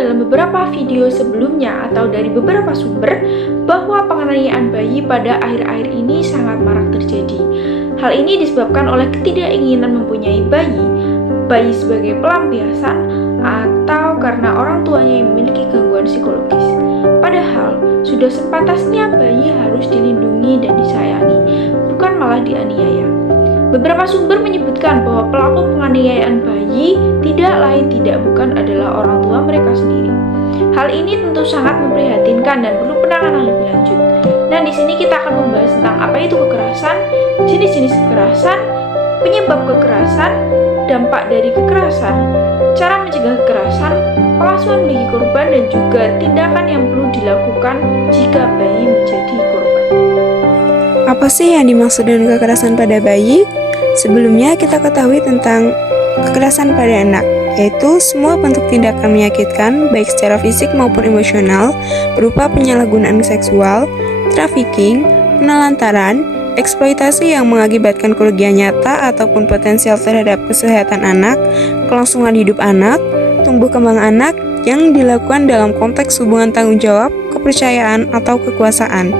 dalam beberapa video sebelumnya atau dari beberapa sumber bahwa penganiayaan bayi pada akhir-akhir ini sangat marak terjadi. Hal ini disebabkan oleh ketidakinginan mempunyai bayi sebagai pelampiasan, atau karena orang tuanya yang memiliki gangguan psikologis. Padahal, sudah sepantasnya bayi harus dilindungi dan disayangi, bukan malah dianiaya. Beberapa sumber menyebutkan bahwa pelaku penganiayaan bayi tidak bukan adalah orang tua mereka sendiri. Hal ini tentu sangat memprihatinkan dan perlu penanganan lebih lanjut. Nah, di sini kita akan membahas tentang apa itu kekerasan, jenis-jenis kekerasan, penyebab kekerasan, dampak dari kekerasan, cara mencegah kekerasan, pengasuhan bagi korban, dan juga tindakan yang perlu dilakukan jika bayi menjadi korban. Apa sih yang dimaksud dengan kekerasan pada bayi? Sebelumnya kita ketahui tentang kekerasan pada anak, yaitu semua bentuk tindakan menyakitkan baik secara fisik maupun emosional berupa penyalahgunaan seksual, trafficking, penelantaran, eksploitasi yang mengakibatkan kerugian nyata ataupun potensial terhadap kesehatan anak, kelangsungan hidup anak, tumbuh kembang anak yang dilakukan dalam konteks hubungan tanggung jawab, kepercayaan, atau kekuasaan.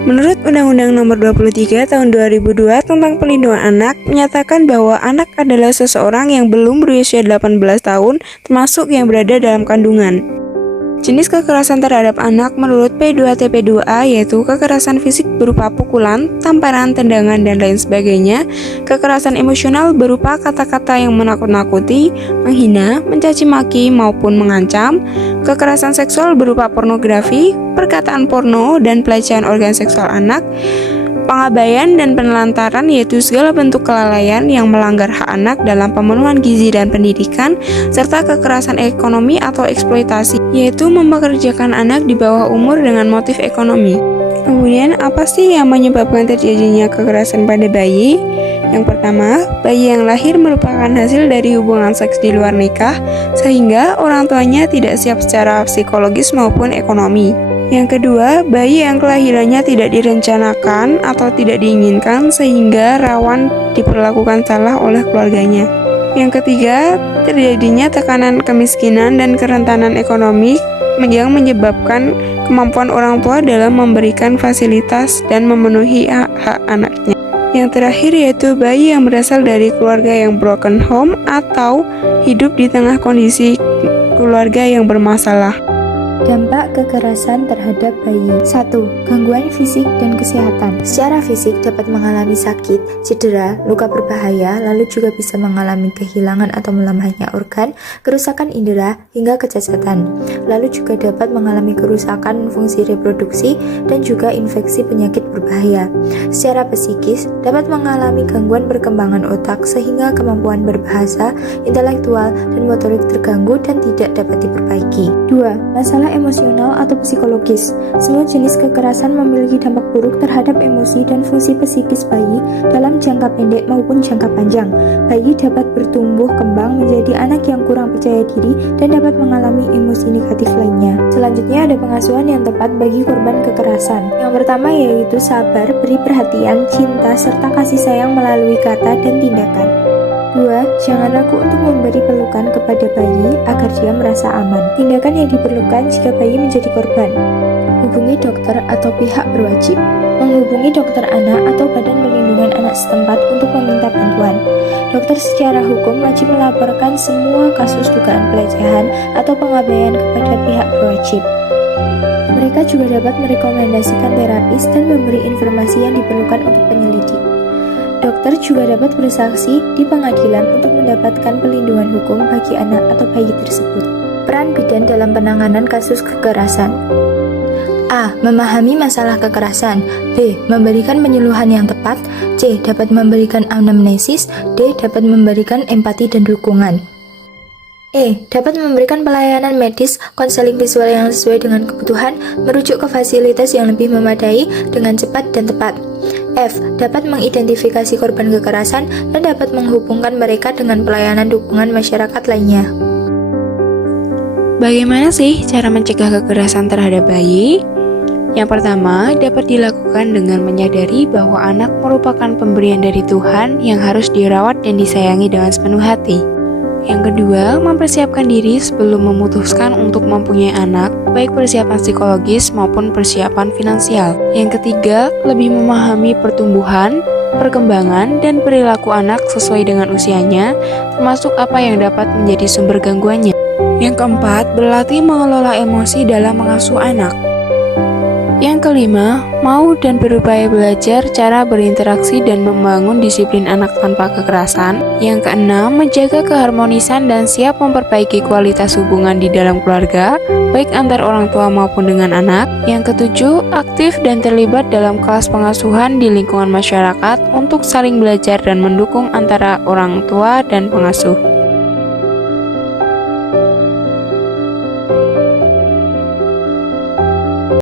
Menurut Undang-Undang Nomor 23 Tahun 2002 tentang Perlindungan Anak menyatakan bahwa anak adalah seseorang yang belum berusia 18 tahun termasuk yang berada dalam kandungan. Jenis kekerasan terhadap anak menurut P2TP2A yaitu kekerasan fisik berupa pukulan, tamparan, tendangan, dan lain sebagainya, kekerasan emosional berupa kata-kata yang menakut-nakuti, menghina, mencaci maki, maupun mengancam, kekerasan seksual berupa pornografi, perkataan porno, dan pelecehan organ seksual anak, pengabaian dan penelantaran yaitu segala bentuk kelalaian yang melanggar hak anak dalam pemenuhan gizi dan pendidikan, serta kekerasan ekonomi atau eksploitasi yaitu mempekerjakan anak di bawah umur dengan motif ekonomi. Kemudian apa sih yang menyebabkan terjadinya kekerasan pada bayi? Yang pertama, bayi yang lahir merupakan hasil dari hubungan seks di luar nikah sehingga orang tuanya tidak siap secara psikologis maupun ekonomi. Yang kedua, bayi yang kelahirannya tidak direncanakan atau tidak diinginkan sehingga rawan diperlakukan salah oleh keluarganya. Yang ketiga, terjadinya tekanan kemiskinan dan kerentanan ekonomi yang menyebabkan kemampuan orang tua dalam memberikan fasilitas dan memenuhi hak anaknya. Yang terakhir yaitu bayi yang berasal dari keluarga yang broken home atau hidup di tengah kondisi keluarga yang bermasalah. Dampak kekerasan terhadap bayi. 1. Gangguan fisik dan kesehatan. Secara fisik dapat mengalami sakit, cedera, luka berbahaya, lalu juga bisa mengalami kehilangan atau melemahnya organ, kerusakan indera, hingga kecacatan. Lalu juga dapat mengalami kerusakan fungsi reproduksi dan juga infeksi penyakit berbahaya. Secara psikis dapat mengalami gangguan perkembangan otak sehingga kemampuan berbahasa, intelektual, dan motorik terganggu dan tidak dapat diperbaiki. 2. Masalah emosional atau psikologis. Semua jenis kekerasan memiliki dampak buruk terhadap emosi dan fungsi psikis bayi dalam jangka pendek maupun jangka panjang. Bayi dapat bertumbuh kembang menjadi anak yang kurang percaya diri dan dapat mengalami emosi negatif lainnya. Selanjutnya ada pengasuhan yang tepat bagi korban kekerasan. Yang pertama yaitu sabar, beri perhatian, cinta, serta kasih sayang melalui kata dan tindakan. 2. Jangan ragu untuk memberi pelukan kepada bayi agar dia merasa aman. Tindakan yang diperlukan jika bayi menjadi korban. Hubungi dokter atau pihak berwajib. Menghubungi dokter anak atau badan perlindungan anak setempat untuk meminta bantuan. Dokter secara hukum wajib melaporkan semua kasus dugaan pelecehan atau pengabaian kepada pihak berwajib. Mereka juga dapat merekomendasikan terapis dan memberi informasi yang diperlukan untuk penyelidik. Dokter juga dapat bersaksi di pengadilan untuk mendapatkan perlindungan hukum bagi anak atau bayi tersebut. Peran bidan dalam penanganan kasus kekerasan. A. Memahami masalah kekerasan. B. Memberikan penyuluhan yang tepat. C. Dapat memberikan anamnesis. D. Dapat memberikan empati dan dukungan. E. Dapat memberikan pelayanan medis, konseling visual yang sesuai dengan kebutuhan, merujuk ke fasilitas yang lebih memadai dengan cepat dan tepat. F. Dapat mengidentifikasi korban kekerasan dan dapat menghubungkan mereka dengan pelayanan dukungan masyarakat lainnya. Bagaimana sih cara mencegah kekerasan terhadap bayi? Yang pertama, dapat dilakukan dengan menyadari bahwa anak merupakan pemberian dari Tuhan yang harus dirawat dan disayangi dengan sepenuh hati. Yang kedua, mempersiapkan diri sebelum memutuskan untuk mempunyai anak, baik persiapan psikologis maupun persiapan finansial. Yang ketiga, lebih memahami pertumbuhan, perkembangan, dan perilaku anak sesuai dengan usianya, termasuk apa yang dapat menjadi sumber gangguannya. Yang keempat, berlatih mengelola emosi dalam mengasuh anak. Yang kelima, mau dan berupaya belajar cara berinteraksi dan membangun disiplin anak tanpa kekerasan. Yang keenam, menjaga keharmonisan dan siap memperbaiki kualitas hubungan di dalam keluarga, baik antar orang tua maupun dengan anak. Yang ketujuh, aktif dan terlibat dalam kelas pengasuhan di lingkungan masyarakat untuk saling belajar dan mendukung antara orang tua dan pengasuh.